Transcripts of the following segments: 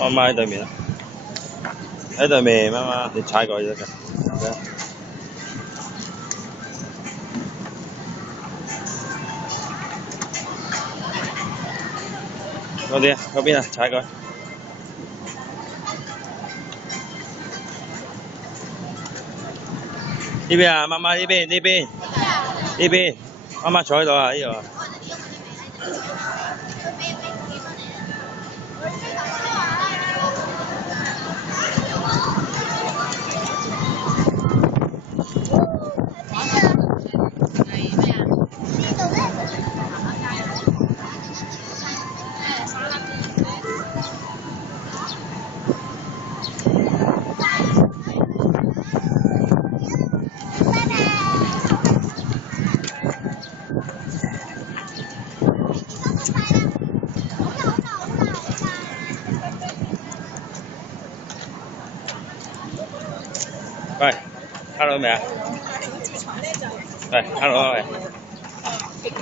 媽媽喺對面啦，喺對面，媽媽你踩過去就得㗎。嗰啲啊，嗰邊啊，踩過去。呢邊啊，媽媽呢邊，呢邊，呢邊，媽媽坐喺度啊，呢度啊。喂 ，hello 未啊？喂 ，hello 啊喂，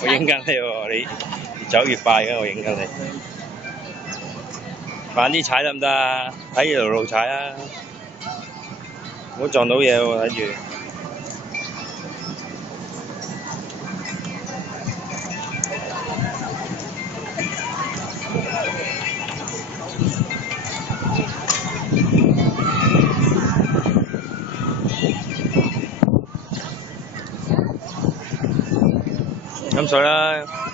我影緊你喎，你越走越快嘅，我影緊你。慢啲踩得唔得啊？睇住條路踩啊！唔好撞到嘢喎，睇住。飲水啦〜